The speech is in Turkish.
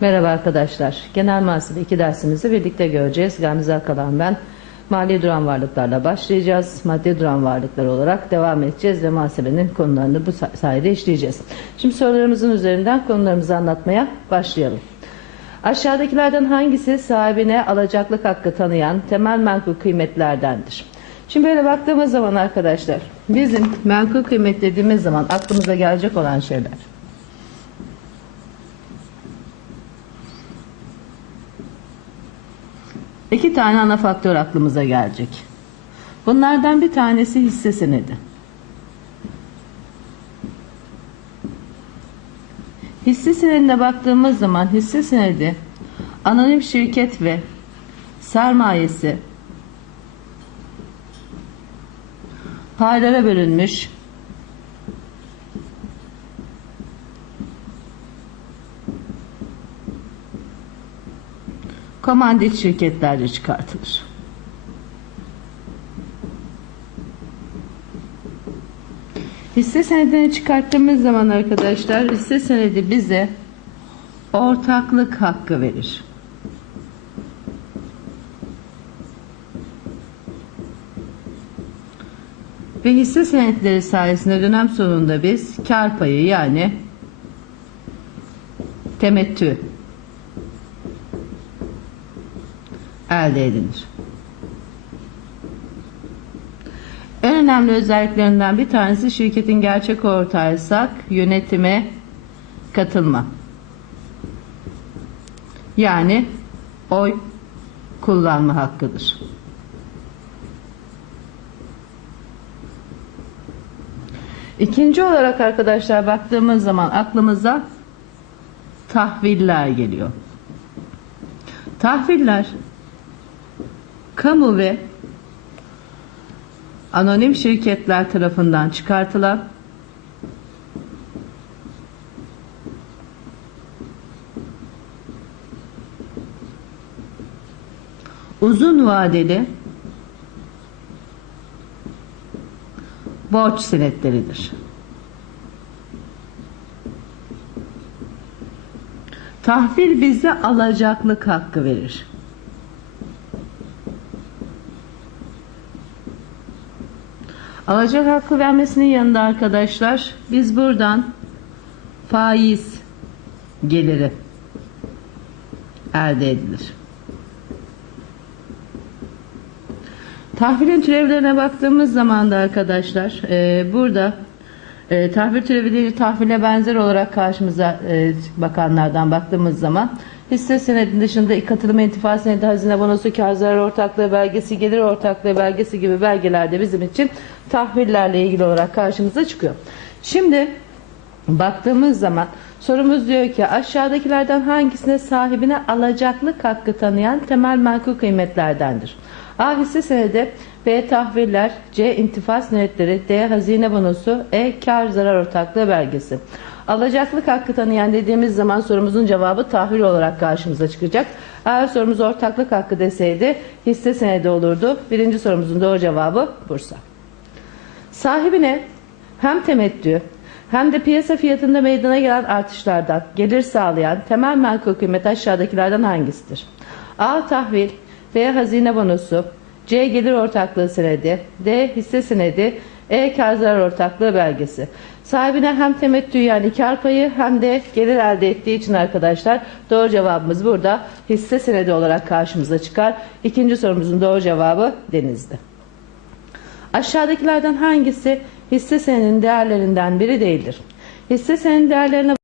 Merhaba arkadaşlar. Genel muhasebe 2 dersimizi birlikte göreceğiz. Gamze Akalan ben. Mali duran varlıklarla başlayacağız. Maddi duran varlıklar olarak devam edeceğiz ve muhasebenin konularını bu say- sayede işleyeceğiz. Şimdi sorularımızın üzerinden konularımızı anlatmaya başlayalım. Aşağıdakilerden hangisi sahibine alacaklık hakkı tanıyan temel menkul kıymetlerdendir? Şimdi böyle baktığımız zaman arkadaşlar bizim menkul kıymet dediğimiz zaman aklımıza gelecek olan şeyler İki tane ana faktör aklımıza gelecek. Bunlardan bir tanesi hisse senedi. Hisse senedine baktığımız zaman hisse senedi anonim şirket ve sermayesi paylara bölünmüş komandit şirketlerce çıkartılır. Hisse senedini çıkarttığımız zaman arkadaşlar hisse senedi bize ortaklık hakkı verir. Ve hisse senetleri sayesinde dönem sonunda biz kar payı yani temettü elde edilir. En önemli özelliklerinden bir tanesi şirketin gerçek ortağıysak yönetime katılma. Yani oy kullanma hakkıdır. İkinci olarak arkadaşlar baktığımız zaman aklımıza tahviller geliyor. Tahviller kamu ve anonim şirketler tarafından çıkartılan uzun vadeli borç senetleridir. Tahvil bize alacaklık hakkı verir. Alacak hakkı vermesinin yanında arkadaşlar biz buradan faiz geliri elde edilir. Tahvilin türevlerine baktığımız zaman da arkadaşlar e, burada e, tahvil türevleri tahvile benzer olarak karşımıza e, bakanlardan baktığımız zaman hisse senedi dışında katılım intifa senedi, hazine bonosu, kar zarar ortaklığı belgesi, gelir ortaklığı belgesi gibi belgelerde bizim için tahvillerle ilgili olarak karşımıza çıkıyor. Şimdi baktığımız zaman sorumuz diyor ki aşağıdakilerden hangisine sahibine alacaklık hakkı tanıyan temel menkul kıymetlerdendir? A hisse senedi, B tahviller, C intifa senetleri, D hazine bonosu, E kar zarar ortaklığı belgesi. Alacaklık hakkı tanıyan dediğimiz zaman sorumuzun cevabı tahvil olarak karşımıza çıkacak. Eğer sorumuz ortaklık hakkı deseydi hisse senedi olurdu. Birinci sorumuzun doğru cevabı Bursa. Sahibine hem temettü hem de piyasa fiyatında meydana gelen artışlardan gelir sağlayan temel menkul kıymet aşağıdakilerden hangisidir? A. Tahvil B. Hazine bonosu C. Gelir ortaklığı senedi D. Hisse senedi E. Kar zarar ortaklığı belgesi. Sahibine hem temettü yani kar payı hem de gelir elde ettiği için arkadaşlar doğru cevabımız burada hisse senedi olarak karşımıza çıkar. İkinci sorumuzun doğru cevabı denizdi. Aşağıdakilerden hangisi hisse senedinin değerlerinden biri değildir? Hisse senedinin değerlerine